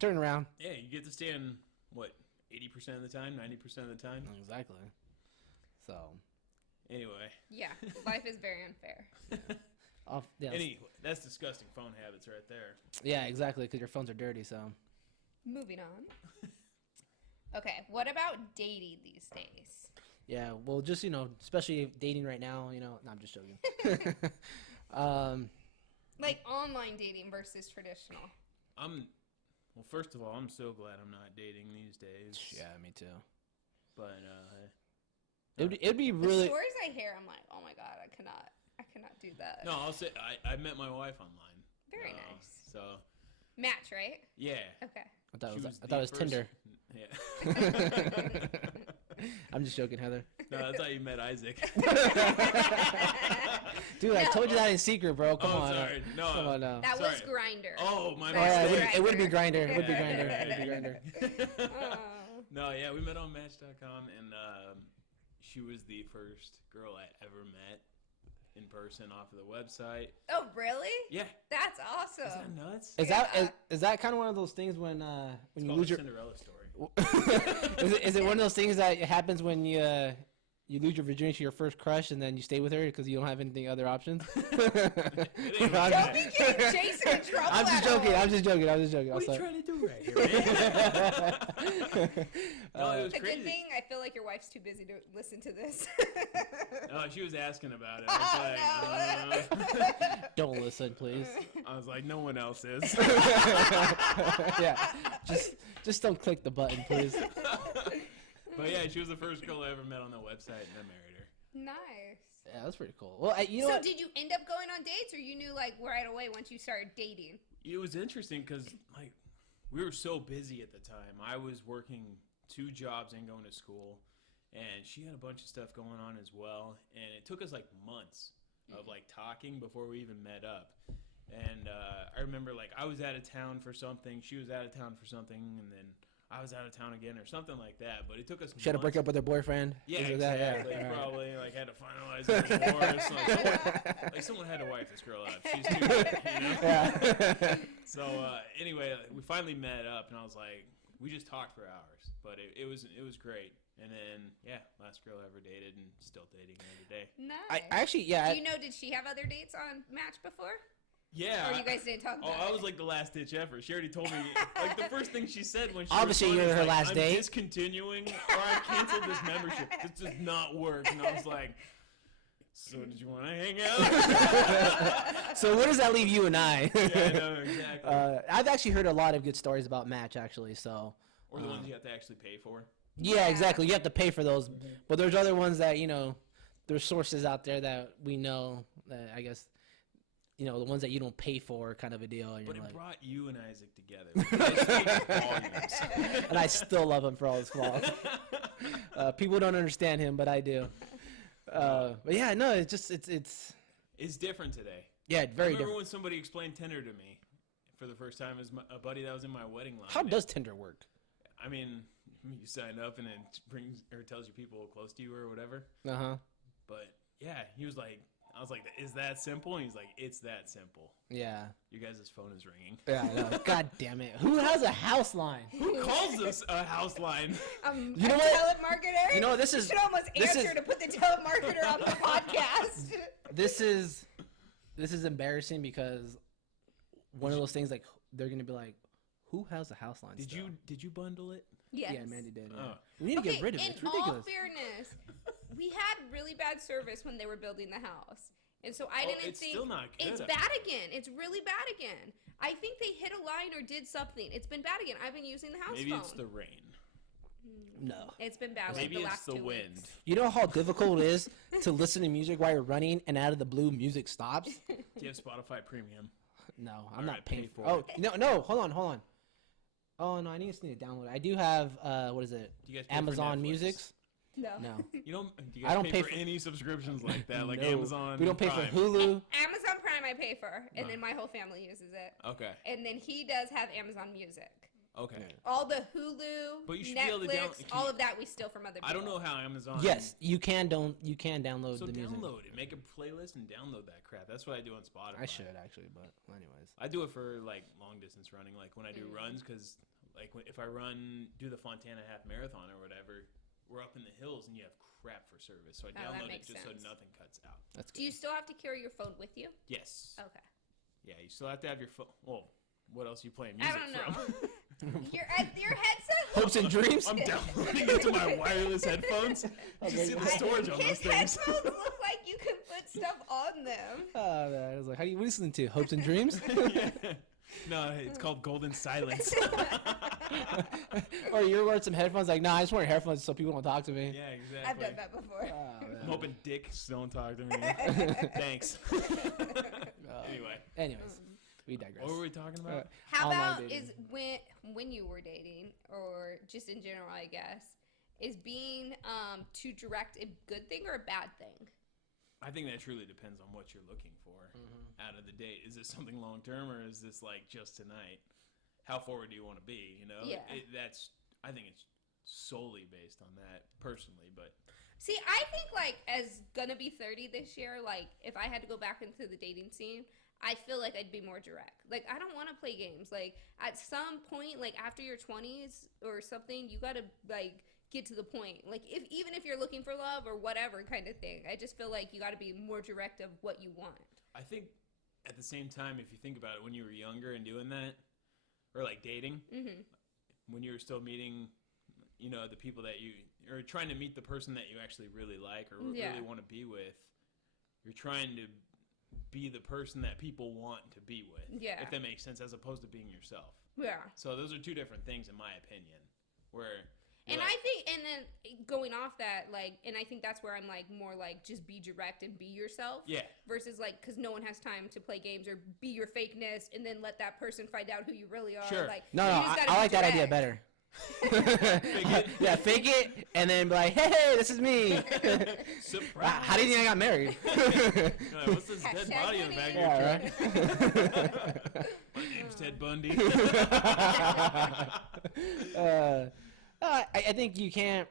turn around. Yeah, you get to stand, what, 80% of the time, 90% of the time? Exactly. So, Anyway. Yeah, life is very unfair. yeah, That's disgusting phone habits right there. yeah, exactly, because your phones are dirty. So, Moving on. Okay, what about dating these days? yeah, well, just, especially dating right now, no, I'm just joking. Like online dating versus traditional. Well, first of all, I'm so glad I'm not dating these days. Yeah, me too. But It'd be The really. stories I hear, I'm like, oh my god, I cannot do that. no, I'll say I met my wife online. Very nice. So Match, right? yeah, Okay. I thought she it the was first- Tinder. Yeah. I'm just joking, Heather. No, that's how you met Isaac. Dude, I told you that in secret, bro. Come Oh, on. sorry. No. Come on now. That was Sorry. Grinder. Oh, my Oh, yeah, mistake. it would be Grinder. It would be Yeah, Grinder. yeah, It would be yeah. Grinder. Oh. No, yeah, we met on Match.com, and she was the first girl I ever met in person off of the website. Oh, really? Yeah. That's Isn't awesome. that nuts? Is that is that kind of one of those things when It's you called lose the your? Cinderella story. Is it one of those things that happens when you lose your virginity to your first crush and then you stay with her because you don't have any other options? Don't be getting Jason in trouble. I'm just at joking. home. I'm just joking. I'm just joking. What are you I'm trying to do right here, man? No, it was It's a crazy. good thing I feel like your wife's too busy to listen to this. No, she was asking about it. I was like, Don't listen, please. I was like, no one else is. Yeah, just don't click the button, please. But yeah, she was the first girl I ever met on the website, and I married her. Nice. Yeah, that's pretty cool. Well, you know So what? did you end up going on dates, or you knew like right away once you started dating? It was interesting because like we were so busy at the time. I was working 2 jobs and going to school, and she had a bunch of stuff going on as well. And it took us like months of like talking before we even met up. And I remember like I was out of town for something, she was out of town for something, and then I was out of town again or something like that. But it took us. She had to break months. up with her boyfriend. Yeah, things like that, exactly. yeah. Probably like had to finalize the divorce. Like someone had to wipe this girl up. She's too good, you know. Yeah. So anyway, we finally met up, and I was like, we just talked for hours, but it was great. And then yeah, last girl I ever dated, and still dating her today. Nice. I actually, yeah. Do you know, did she have other dates on Match before? Yeah. Or you guys didn't talk about I it? was like the last ditch effort. She already told me. Like the first thing she said when she Obviously, responded you're was her like, last I'm date." discontinuing, or I canceled this membership. This does not work. And I was like, so did you want to hang out? So where does that leave you and I? Yeah, I know, exactly. I've actually heard a lot of good stories about Match, actually. So. Or the ones you have to actually pay for. Yeah, Yeah. exactly. You have to pay for those, but there's other ones that there's sources out there that we know that I guess, the ones that you don't pay for, kind of a deal. And But you're it like, brought you and Isaac together. It speaks volumes. and I still love him for all his flaws. People don't understand him, but I do. But yeah, no, it's just it's It's different today. yeah, I very remember different. when somebody explained Tinder to me for the first time as a buddy that was in my wedding line. How does Tinder work? I mean, you sign up and it brings or tells you people close to you or whatever. Uh huh. But yeah, he was like, I was like, is that simple? And he's like, it's that simple. Yeah. You guys' phone is ringing. Yeah. No. God damn it! Who has a house line? Who calls this a house line? You know a what? telemarketer? You know what, this is- You should almost this answer is- to put the telemarketer on the podcast. This is embarrassing because one of those things like they're gonna be like, who has the house line? Did you bundle it? Yes. Yeah, Mandy did. Yeah. Oh. We need to get rid of it. In It's ridiculous. all fairness, we had really bad service when they were building the house. And so I didn't it's think still not good. it's bad again. It's really bad again. I think they hit a line or did something. It's been bad again. I've been using the house Maybe phone. it's the rain. No. It's been bad like Maybe the it's last the 2 wind. weeks. You know how difficult it is to listen to music while you're running, and out of the blue, music stops. Do you have Spotify Premium? No, I'm All not right, paying pay for. for Oh no, hold on. Oh no, I need to download it. I do have what is it? Do you guys pay for Amazon Netflix? No. Music's. No, You don't. Do you I guys don't pay pay for for- any subscriptions like that, like No. Amazon? We don't pay Prime? for Hulu. Amazon Prime I pay for, and then my whole family uses it. Okay. And then he does have Amazon Music. Okay. All the Hulu, But you should be able to Netflix, can all you- of that we steal from other people. I don't know how Amazon. Yes, you can download So the music. download it. Make a playlist and download that crap. That's what I do on Spotify. I should actually, but anyways. I do it for like long distance running, like when I do Mm. runs, because like if I do the Fontana Half Marathon or whatever, we're up in the hills and you have crap for service. So I Oh, that download it makes just sense. so nothing cuts out. That's Do you still have to carry your phone with you? Yes. Okay. Yeah, you still have to have your phone. Well, what else are you playing I music don't know. from? your headset. Hopes and dreams. I'm downloading it to my wireless headphones. You should see the storage on those His things. headphones look like you can put stuff on them. Oh man, I was like, how do you listen to Hopes and Dreams? Yeah. No, it's called Golden Silence. Or you're wearing some headphones? Like, nah, I just wear headphones so people don't talk to me. Yeah, exactly. I've done that before. Oh, man. I'm hoping dicks don't talk to me. Thanks. Anyway, Anyways, we digress. what were we talking about? How Online about dating. is when you were dating, or just in general, I guess, is being too direct a good thing or a bad thing? I think that truly depends on what you're looking for out of the date. Is this something long term, or is this like just tonight? How forward do you want to be? You know, Yeah. I think it's solely based on that personally, but See, I think like as gonna be 30 this year, like if I had to go back into the dating scene, I feel like I'd be more direct. Like I don't want to play games. Like at some point, like after your 20s or something, you gotta like get to the point. Like even if you're looking for love or whatever kind of thing, I just feel like you gotta be more direct of what you want. I think at the same time, if you think about it, when you were younger and doing that, or like dating, Mm-hmm. when you were still meeting, you know, the people that you or trying to meet the person that you actually really like or Yeah. really want to be with, you're trying to be the person that people want to be with. Yeah. If that makes sense, as opposed to being yourself. Yeah. So those are two different things, in my opinion. Where And you're I like, think, and then going off that, like, and I think that's where I'm like more like just be direct and be yourself. yeah, Versus like, because no one has time to play games or be your fakeness and then let that person find out who you really are. Sure. Like, No, you no, just gotta I be like that idea direct. better. it. Yeah, fake it and then be like, hey, this is me. surprise. How do you think I got married? You're like, what's this dead Hashtag body in the back of winning. your Yeah, truck? right. My name's Ted Bundy. I think you can't.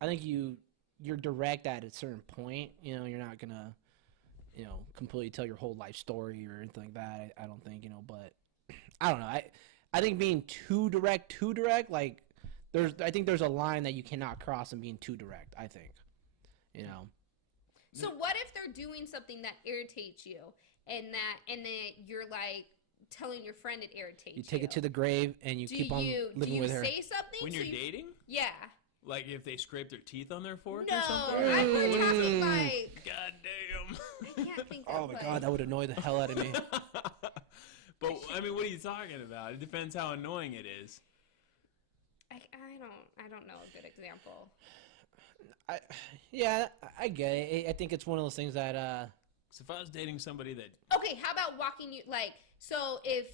I think you're direct at a certain point. You know, you're not gonna, completely tell your whole life story or anything like that. I don't think, but I don't know. I think being too direct, like I think there's a line that you cannot cross in being too direct. I think, So what if they're doing something that irritates you, and then you're like telling your friend it irritates you? you take it to the grave and you keep on do living you with her. say something? When so you're you- dating, Yeah. like if they scrape their teeth on their fork No, or something. I Mm. was talking like God damn. I can't think. Oh of my like, god, that would annoy the hell out of me. But I mean, what are you talking about? It depends how annoying it is. I don't know a good example. I get it. I think it's one of those things that So if I was dating somebody that Okay, how about walking you like so if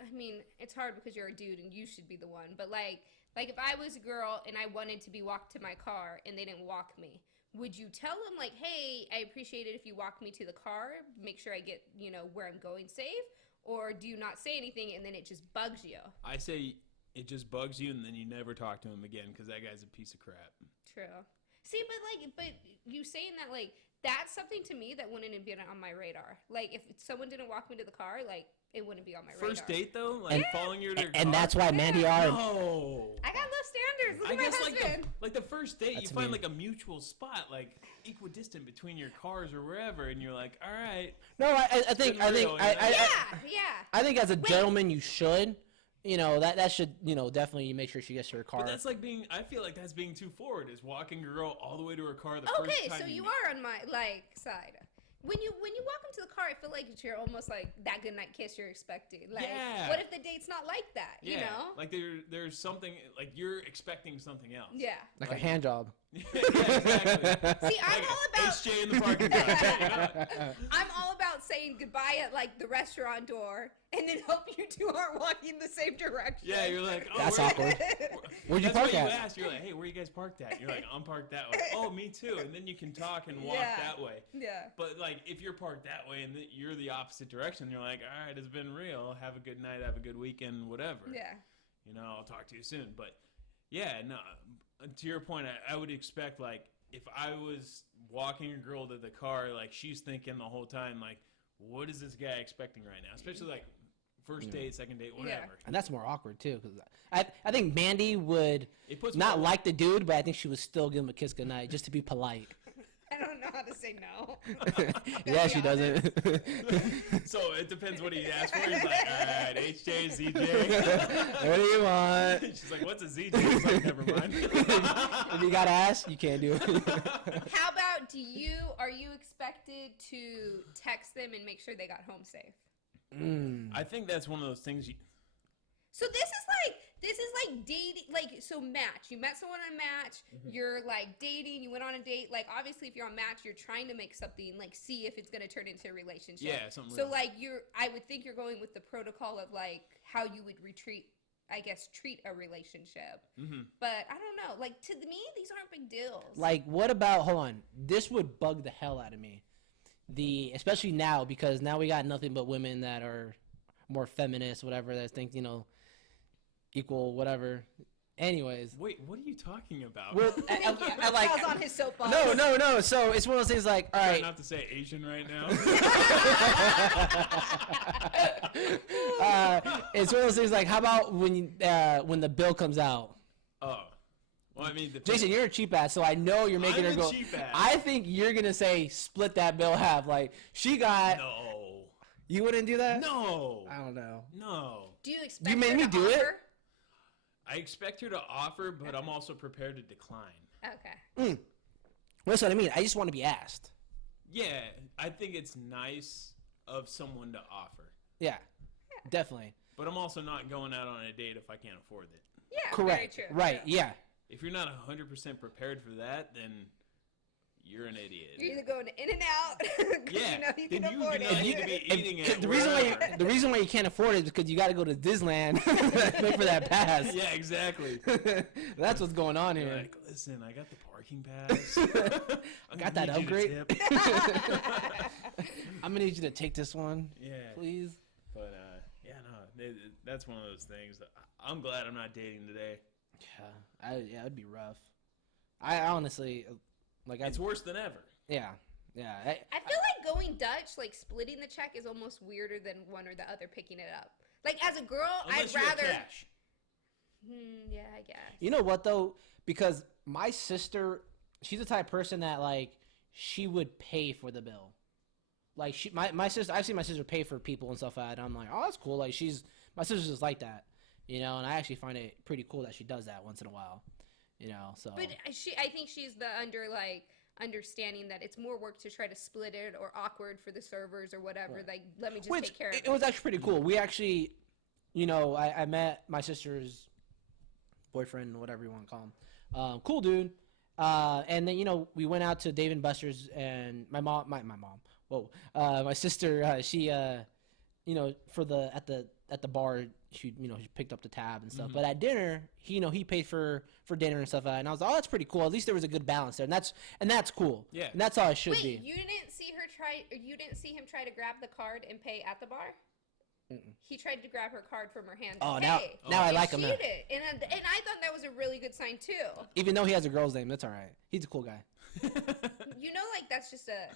I mean it's hard because you're a dude and you should be the one, but like if I was a girl and I wanted to be walked to my car and they didn't walk me, would you tell them like, hey, I appreciate it if you walk me to the car, make sure I get where I'm going safe, or do you not say anything and then it just bugs you? I say it just bugs you and then you never talk to him again because that guy's a piece of crap. True. See, but you saying that like that's something to me that wouldn't be on my radar. Like if someone didn't walk me to the car, like it wouldn't be on my radar. First date though, like following you to your and car? that's why Mandy R. No. I got low standards. Look I at my guess husband. like the first date, you That's find me. like a mutual spot, like equidistant between your cars or wherever, and you're like, all right. No, I think It's been real, I yeah, I think as a gentleman, you should. You know, that should, you know, definitely make sure she gets to her car. But that's like being. I feel like that's being too forward. Is walking a girl all the way to her car the Okay, first time. so you are on my side. When you walk into the car, I feel like you're almost like that goodnight kiss you're expecting. Like, Yeah. what if the date's not like that? Yeah, You know? like there's something like you're expecting something else. Yeah. like a hand job. Yeah, exactly. See, I'm Like, all about. HJ in the parking lot. I'm all about saying goodbye at like the restaurant door, and then hope you two aren't walking the same direction. Yeah, you're like, oh, That's where- awkward. Where'd you That's park why at? you ask. You're like, hey, where you guys parked at? You're like, I'm parked that way. Oh, me too. And then you can talk and walk Yeah. that way. Yeah. But like, if you're parked that way and you're the opposite direction, you're like, all right, it's been real. Have a good night. Have a good weekend. Whatever. Yeah. You know, I'll talk to you soon. But yeah, no. To your point, I would expect like if I was walking a girl to the car, like she's thinking the whole time, like, what is this guy expecting right now? Especially like first date, second date, whatever. And that's more awkward too, because I think Mandy would It puts not more- like the dude, but I think she would still give him a kiss goodnight just to be polite. I don't know how to say no. Yeah, be she doesn't. So it depends what he asked for. He's like, all right, HJ, ZJ. What do you want? She's like, what's a ZJ? He's like, never mind. If you got ass, you can't do it. How about are you expected to text them and make sure they got home safe? I think that's one of those things. So this is like dating, like, so Match. You met someone on Match. You're like dating. You went on a date. Like, obviously, if you're on Match, you're trying to make something, like, see if it's gonna turn into a relationship. Yeah, something. So real. like I would think you're going with the protocol of like how you would treat a relationship. But I don't know. Like, to me, these aren't big deals. Like, what about? Hold on. This would bug the hell out of me. Especially now, because now we got nothing but women that are more feminist, whatever. That think, you know, equal, whatever. Anyways, Wait, what are you talking about? well, Thank you. like, Kyle's on his soapbox. no. So it's one of those things. Like, all Try right, not to say Asian right now. it's one of those things. Like, how about when the bill comes out? Oh, well, I mean, Jason, you're a cheap ass, so I know you're making I'm her a go. cheap ass. I think you're gonna say split that bill half. Like, she got. No, You wouldn't do that? no, I don't know. no. Do you expect You made her me to do it? offer? I expect her to offer, but I'm also prepared to decline. Okay. That's what I mean. I just want to be asked. Yeah, I think it's nice of someone to offer, Yeah, definitely. but I'm also not going out on a date if I can't afford it. Yeah. Correct. Very true. Right. Yeah. If you're not 100% prepared for that, then you're an idiot. You're either going to In-N-Out. 'cause Yeah, you know you then can you afford do it. not need to be eating it. The reason why you can't afford it is because you got to go to Disneyland pay for that pass. Yeah, exactly. That's what's going on You're here. like, listen, I got the parking pass. I'm Got gonna that need you to upgrade? tip. I'm gonna need you to take this one, Yeah, please. but yeah, no, that's one of those things. I'm glad I'm not dating today. Yeah, it'd be rough. I honestly, like, It's worse than ever. yeah. I feel like going Dutch, like splitting the check, is almost weirder than one or the other picking it up. Like, as a girl, Unless I'd you have rather. cash. Yeah, I guess. You know what though? Because my sister, she's the type of person that like she would pay for the bill. Like my sister, I've seen my sister pay for people and stuff like that. And I'm like, oh, that's cool. Like my sister's just like that, you know. And I actually find it pretty cool that she does that once in a while, you know. So. But I think she's the understanding that it's more work to try to split it or awkward for the servers or whatever. Right. Like, let me just Which take care of it. it was actually pretty cool. We actually, you know, I met my sister's boyfriend, whatever you want to call him. Cool dude. And then, you know, we went out to Dave and Buster's, and my mom. My sister. She, you know, at the bar, she picked up the tab and stuff. But at dinner, he paid for dinner and stuff. And I was like, oh, that's pretty cool. At least there was a good balance there, and that's cool. Yeah. And that's how it should Wait, be. you didn't see him try to grab the card and pay at the bar? He tried to grab her card from her hand. Oh, to now pay. I And like she him now. did. And I thought that was a really good sign too. Even though he has a girl's name, that's all right. He's a cool guy. You know, like, that's just a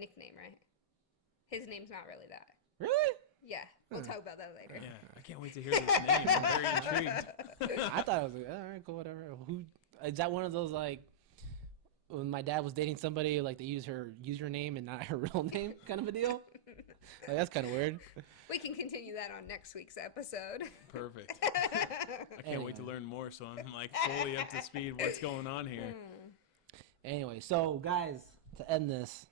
nickname, right? His name's not really that. Really? Yeah, we'll talk about that later. Yeah, I can't wait to hear this name. I'm very intrigued. I thought it was like, all right, cool, whatever. Who is that? One of those like when my dad was dating somebody, like they use her username and not her real name, kind of a deal. Like, that's kind of weird. We can continue that on next week's episode. Perfect. I can't wait to learn more, so I'm like fully up to speed what's going on here. Anyway, so guys, to end this,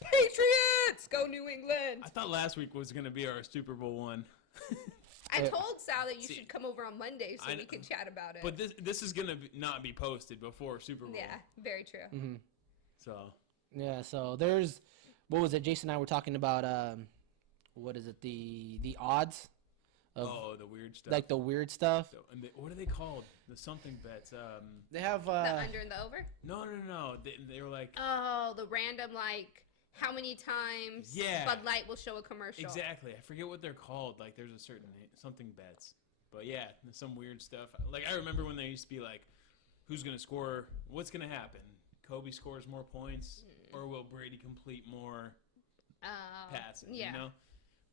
Patriots! Go New England! I thought last week was going to be our Super Bowl one. I told Sal that you See, should come over on Monday so I we know. can chat about it. But this is going to not be posted before Super Bowl. Yeah, very true. So, yeah. So there's, what was it? Jason and I were talking about. What is it? The odds of the weird stuff. like the weird stuff. What are they called? The something bets. They have The under and the over? No. They were like, Oh, the random, like, how many times Yeah. Bud Light will show a commercial. exactly. I forget what they're called. Like, there's a certain name, something bets. But yeah, there's some weird stuff. Like, I remember when there used to be like, who's going to score? What's going to happen? Kobe scores more points, or will Brady complete more passes? Yeah. You know,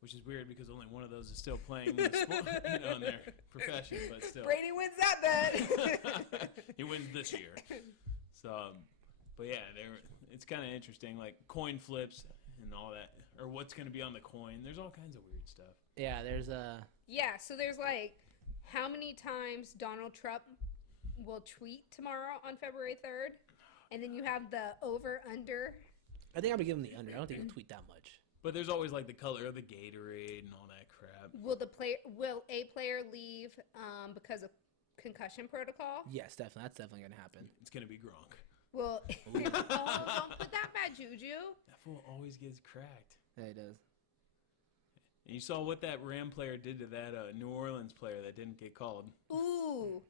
which is weird because only one of those is still playing in the sport, in their profession, but still, Brady wins that bet. he wins this year. So, but yeah, it's kind of interesting, like coin flips and all that, or what's going to be on the coin. There's all kinds of weird stuff. Yeah, there's a. Yeah, so there's like how many times Donald Trump will tweet tomorrow on February 3rd, and then you have the over/under. I think I'm gonna give him the under. I don't think he'll tweet that much. But there's always like the color of the Gatorade and all that crap. Will a player leave because of concussion protocol? Yes, definitely. That's definitely gonna happen. It's gonna be Gronk. Well, don't put that bad juju. That fool always gets cracked. Yeah, he does. And you saw what that Ram player did to that New Orleans player that didn't get called. Ooh,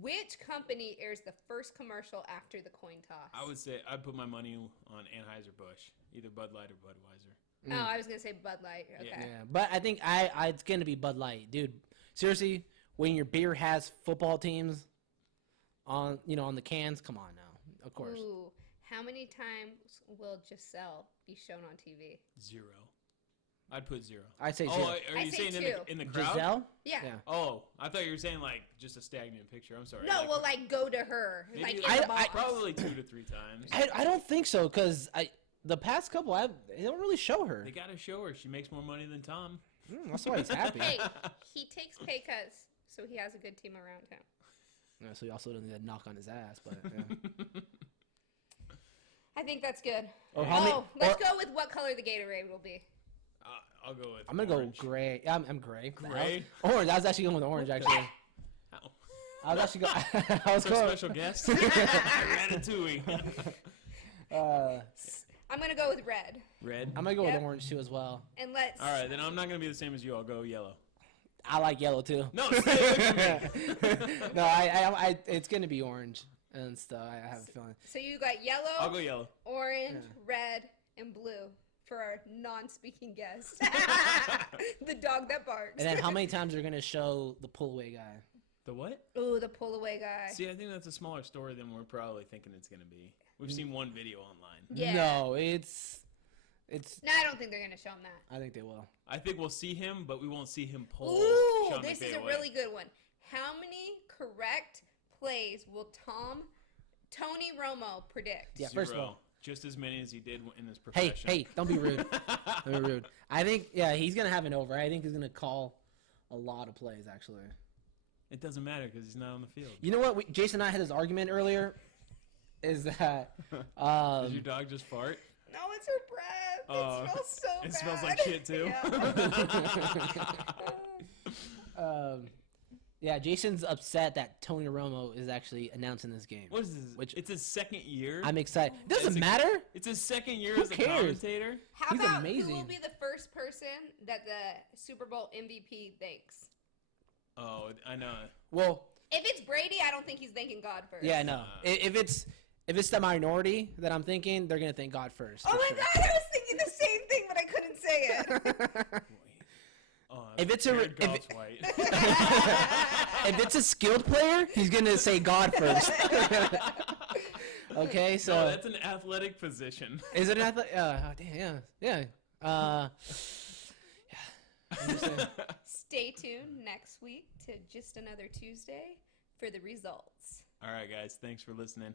which company airs the first commercial after the coin toss? I would say I'd put my money on Anheuser-Busch, either Bud Light or Budweiser. Oh, I was gonna say Bud Light. Okay. Yeah, but I think it's gonna be Bud Light, dude. Seriously, when your beer has football teams on the cans, come on now, of course. Ooh, how many times will Giselle be shown on TV? 0. I'd put 0. I'd say Oh, zero. are I you say saying 2. in the crowd? Giselle? Yeah. Yeah. Oh, I thought you were saying like just a stagnant picture. I'm sorry. No, well, like go to her, maybe like like in the box. probably 2 to 3 times. I don't think so, because the past couple they don't really show her. They gotta show her. She makes more money than Tom. That's why he's happy. Hey, he takes pay cuts, so he has a good team around him. Yeah, so he also doesn't need a knock on his ass, but yeah. I think that's good. Or how many- Let's go with what color the Gatorade will be. I'll go with. I'm gonna orange. go gray. Yeah, I'm gray. Gray? Orange. I was actually going with orange. Actually, Ow. I was actually going. I was So going. special guest. Ratatouille. I'm gonna go with red, Red. I'm gonna go Yep. with orange too as well. and let's. All right, then I'm not gonna be the same as you. I'll go yellow. I like yellow too. No, stay away from me. No, I it's gonna be orange and stuff. I have a feeling. So you got yellow, I'll go yellow. orange, red, and blue for our non-speaking guest, the dog that barks. And then how many times are gonna show the pull away guy? The what? Ooh, the pull away guy. See, I think that's a smaller story than we're probably thinking it's gonna be. We've seen one video online. Yeah. No, it's. No, I don't think they're gonna show him that. I think they will. I think we'll see him, but we won't see him pull. Ooh, Sean this is McVay a away. really good one. How many correct plays will Tony Romo predict? Yeah, first of 0. all. Just as many as he did in his Hey, profession. hey! Don't be rude. Don't be rude. I think he's gonna have an over. I think he's gonna call a lot of plays actually. It doesn't matter because he's not on the field. You know what? Jason and I had this argument earlier. Is that Does your dog just fart? No, it's her breath. Oh, It smells so bad. it smells like shit, too. yeah, Jason's upset that Tony Romo is actually announcing this game. What is this? Which- It's his second year. I'm excited. Doesn't It's a- matter. It's his second year Who as a cares? commentator. How He's about who amazing. will be the first person that the Super Bowl MVP thanks? Oh, I know. Well, If it's Brady, I don't think he's thanking God first. yeah, no. If it's the minority that I'm thinking, they're gonna thank God first. Oh for my sure. God, I was thinking the same thing, but I couldn't say it. Oh, If it's a- Jared if Goff's it- white. If it's a skilled player, he's gonna say God first. Okay, so No, that's an athletic position. is it an athlete? Damn, yeah. Yeah. Understand. Stay tuned next week to Just Another Tuesday for the results. All right, guys. Thanks for listening.